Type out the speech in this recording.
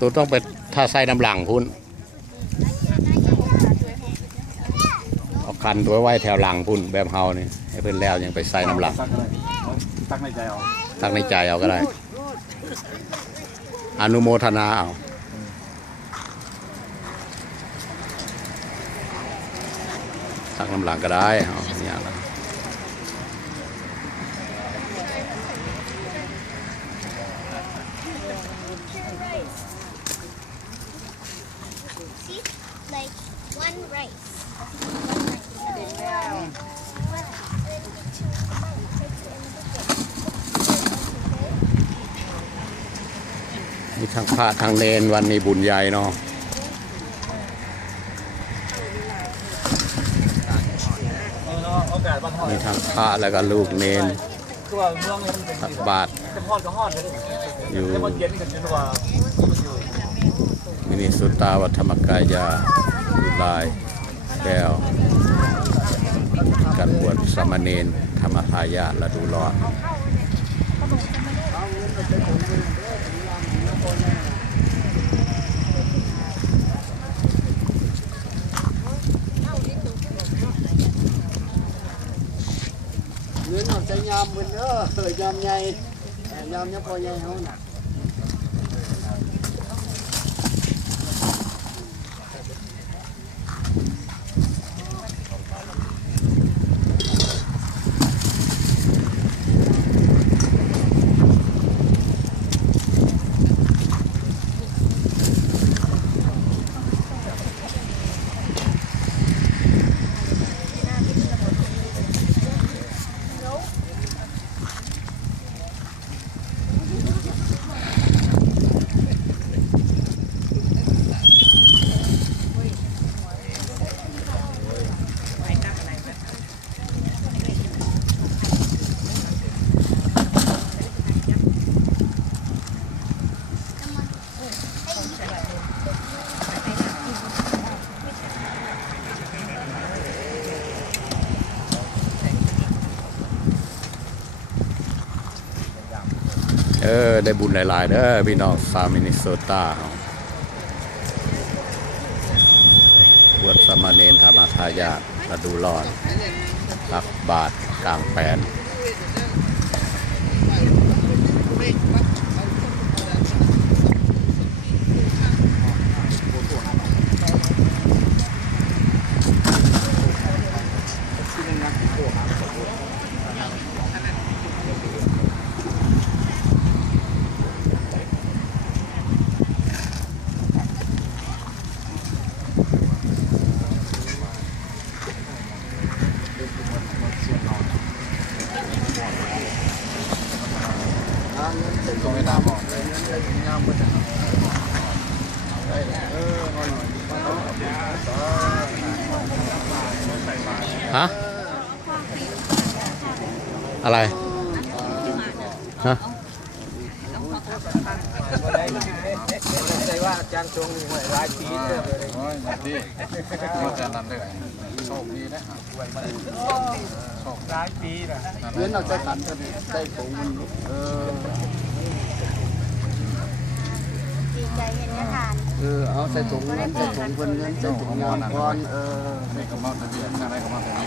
ตัวต้องไปถ้าใส่น้ำหลังพุ่นเอาคันตัวไว้แถวหลังพุ่นแบบเฮานี่ให้เพิ่นแล้วยังไปใส่น้ำหลังตักอะไรตักในใจเอาตั้งในใจเอาก็ได้ อนุโมทนาเอาตักน้ำหลังก็ได้เอาอย่าง นั้น See, like one rice. มีทั้งพระทั้งเนนวันนี้บุญใหญ่เนาะมีทั้งพระแล้วก็ลูกเนนคือว่าเมืองมันเป็นตักบาตรจะท อยู่มินิสุตาวัฒธรรมกายาดุลายแก้วการบวชสมเณรธรรมทายาและดูรอดเงินเอาใจยามมันเด้อเออยามใหญ่ แต่ยาม ยังพอใหญ่เออได้บุญหลาย ๆ เด้อพี่น้องซาวมินิโซตาเฮาบวชสามเณรธรรมทายาทและดูร้อนตักบาทกลางแปลน ก็ไม่น่าบอกเลยงามเลยฮะ อะไรฮะใจว่าอาจารย์ทรงหลายปีเด้อโอ้ยแบบนี้ก็จะนั่นเลยโชคดีนะโชคหลายปีนะเงินเอาใจขันเพิ่นได้ผงมันเออ ใจเห็นเนี่ยทานเออเอาใส่ถุงเงินใส่ถุงเพิ่นเงินใส่ถุงยามก่อนเออนี่ก็มาทะเบียนอะไรก็มาทะเบียน